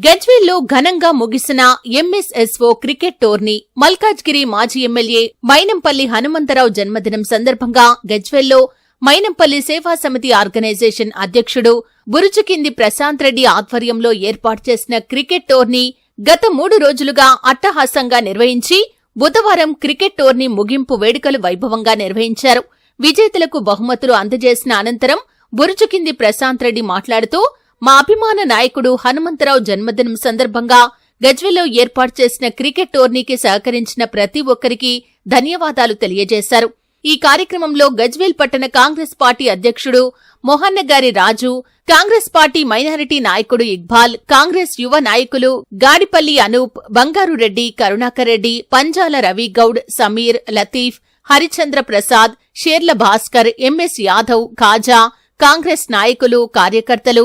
గజ్వేల్లో ఘనంగా ముగిసిన MSSO cricket tourney Malkajgiri మాజీ ఎమ్మెల్యే మైనంపల్లి హనుమంతరావు జన్మదినం సందర్భంగా గజ్వేల్లో మైనంపల్లి సేవా సమితి ఆర్గనైజేషన్ అధ్యక్షుడు బురుజుకింది ప్రశాంత్ రెడ్డి ఆధ్వర్యంలో ఏర్పాటు చేసిన క్రికెట్ టోర్నీ గత మూడు రోజులుగా అట్టహాసంగా నిర్వహించి బుధవారం క్రికెట్ టోర్నీ ముగింపు వేడుకలు వైభవంగా నిర్వహించారు. విజేతలకు బహుమతులు అందజేసిన అనంతరం బురుజుకింది ప్రశాంత్ రెడ్డి మాట్లాడుతూ మా అభిమాన నాయకుడు హనుమంతరావు జన్మదినం సందర్భంగా గజ్వెల్లో ఏర్పాటు చేసిన క్రికెట్ టోర్నీకి సహకరించిన ప్రతి ఒక్కరికి ధన్యవాదాలు తెలియజేశారు. ఈ కార్యక్రమంలో గజ్వేల్ పట్టణ కాంగ్రెస్ పార్టీ అధ్యక్షుడు మొహన్నగారి రాజు కాంగ్రెస్ పార్టీ మైనారిటీ నాయకుడు ఇక్బాల్ కాంగ్రెస్ యువ నాయకులు గాడిపల్లి అనూప్ బంగారు రెడ్డి కరుణాకర్ రెడ్డి పంజాల రవి గౌడ్ సమీర్ లతీఫ్ హరిచంద్ర ప్రసాద్ షేర్ల భాస్కర్ ఎంఎస్ యాదవ్ ఖాజా కాంగ్రెస్ నాయకులు కార్యకర్తలు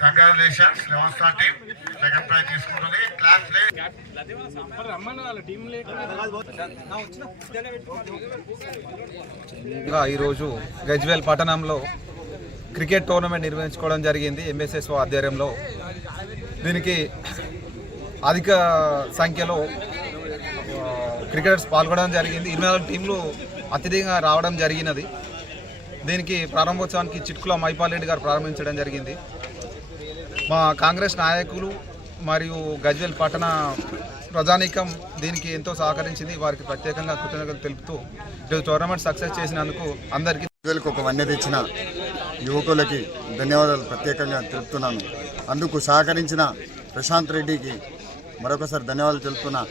congratulations eleven star second prize తీసుకుంటుంది. క్లాస్ ప్లే ఈరోజు గజ్వేల్ పట్టణంలో క్రికెట్ టోర్నమెంట్ నిర్వహించుకోవడం జరిగింది ఎంఎస్ఎస్ఓ ఆధ్వర్యంలో. దీనికి అధిక సంఖ్యలో క్రికెటర్స్ పాల్గొనడం జరిగింది. ఇరవై నాలుగు టీంలు అత్యధికంగా రావడం జరిగినది. దీనికి ప్రారంభోత్సవానికి చిట్కుల మైపాలరెడ్డి గారు ప్రారంభించడం జరిగింది. మా కాంగ్రెస్ నాయకులు మరియు గజ్వేల్ పట్టణ ప్రజానీకం దీనికి ఎంతో సహకరించింది. వారికి ప్రత్యేకంగా కృతజ్ఞతలు తెలుపుతూ ఈరోజు టోర్నమెంట్ సక్సెస్ చేసినందుకు అందరికీ వీళ్ళకి ఒక వన్య తెచ్చిన యువకులకి ధన్యవాదాలు ప్రత్యేకంగా తెలుపుతున్నాను. అందుకు సహకరించిన ప్రశాంత్ రెడ్డికి మరొకసారి ధన్యవాదాలు తెలుపుతున్నా.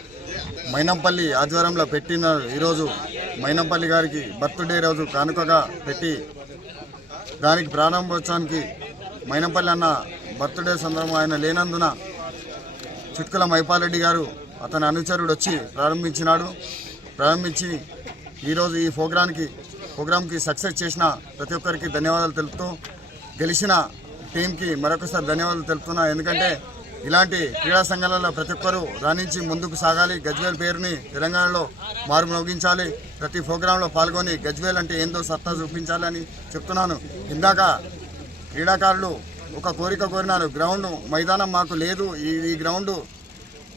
మైనంపల్లి ఆధ్వర్యంలో పెట్టిన ఈరోజు మైనంపల్లి గారికి బర్త్డే రోజు కానుకగా పెట్టి దానికి ప్రారంభోత్సవానికి మైనంపల్లి అన్న బర్త్డే సందర్భం ఆయన లేనందున చిట్కుల మైపాలరెడ్డి గారు అతని అనుచరుడు వచ్చి ప్రారంభించినాడు. ప్రారంభించి ఈరోజు ఈ ప్రోగ్రాంకి ప్రోగ్రాంకి సక్సెస్ చేసిన ప్రతి ఒక్కరికి ధన్యవాదాలు తెలుపుతూ గెలిచిన టీంకి మరొకసారి ధన్యవాదాలు తెలుపుతున్నా. ఎందుకంటే ఇలాంటి క్రీడా సంఘాలలో ప్రతి ఒక్కరూ రాణించి ముందుకు సాగాలి. గజ్వేల్ పేరుని తెలంగాణలో మారుమోగించాలి ప్రతి ప్రోగ్రాంలో పాల్గొని గజ్వేల్ అంటే ఏందో సత్తా చూపించాలని చెప్తున్నాను. ఇందాక క్రీడాకారులు ఒక కోరిక కోరినారు. గ్రౌండ్ మైదానం మాకు లేదు. ఈ ఈ గ్రౌండ్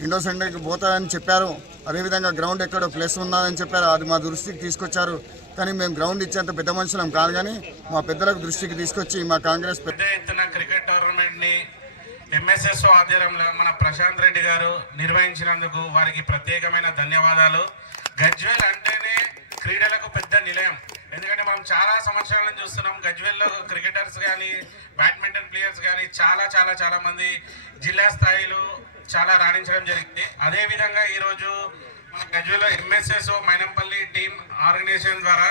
ఇండో సెంటర్కి పోతారని చెప్పారు. అదేవిధంగా గ్రౌండ్ ఎక్కడో ప్లేస్ ఉన్నదని చెప్పారు. అది మా దృష్టికి తీసుకొచ్చారు. కానీ మేము గ్రౌండ్ ఇచ్చేంత పెద్ద మనుషులం కాదు కానీ మా పెద్దలకు దృష్టికి తీసుకొచ్చి మా కాంగ్రెస్ పెద్ద ఎత్తున క్రికెట్ టోర్నమెంట్ని ని ఎంఎస్ఎస్ఓ ఆధ్వర్యంలో మన ప్రశాంత్ రెడ్డి గారు నిర్వహించినందుకు వారికి ప్రత్యేకమైన ధన్యవాదాలు. గజ్వేల్ అంటేనే క్రీడలకు పెద్ద నిలయం. ఎందుకంటే మనం చాలా సంవత్సరాలను చూస్తున్నాం. గజ్వేల్లో క్రికెటర్స్ కానీ బ్యాడ్మింటన్ ప్లేయర్స్ కానీ చాలా చాలా చాలా మంది జిల్లా స్థాయిలో చాలా రాణించడం జరిగింది. అదేవిధంగా ఈరోజు మన గజ్వేల్లో ఎంఎస్ఎస్ఓ మైనంపల్లి టీం ఆర్గనైజేషన్ ద్వారా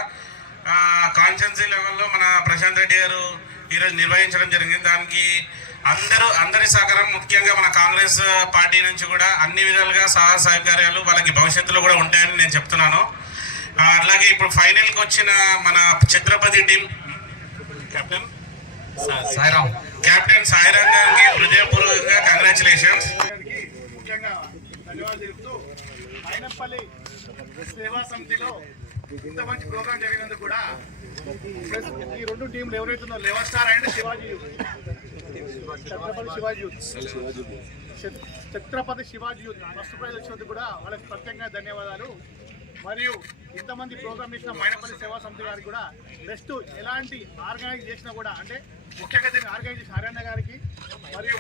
కాన్స్టెన్సీ లెవెల్లో మన ప్రశాంత్ రెడ్డి గారు ఈరోజు నిర్వహించడం జరిగింది. దానికి అందరూ అందరి సహకారం ముఖ్యంగా మన కాంగ్రెస్ పార్టీ నుంచి కూడా అన్ని విధాలుగా సహాయ సహకార్యాలు వాళ్ళకి భవిష్యత్తులో కూడా ఉంటాయని నేను చెప్తున్నాను అలాగే ఇప్పుడు ఫైనల్కి వచ్చిన మన Chhatrapati team captain Sairam captain Sairam గారికి హృదయపూర్వకంగా కంగ్రాచులేషన్స్ గారికి ముఖ్యంగా ధన్యవాదాలు తెలుపుతూ అయినపల్లి సేవా సమితిలో ఇంత మంచి ప్రోగ్రాం జరిగినందుకు కూడా ఈ రెండు టీంలు ఎవరైతే ఉన్నారో eleven star and Shivaji. Chhatrapati Shivaji youth. Chhatrapati Shivaji youth first prize వచ్చినందుకు కూడా వాళ్ళకి ప్రత్యేకంగా ధన్యవాదాలు మరియు ఇంతమంది ప్రోగ్రామ్ చేసిన మైనపల్లి సేవా సమితి గారికి కూడా బెస్ట్ ఎలాంటి ఆర్గనైజ్ చేసినా కూడా అంటే ముఖ్యంగా దీన్ని ఆర్గనైజ్ చేసిన హర్యానా గారికి మరియు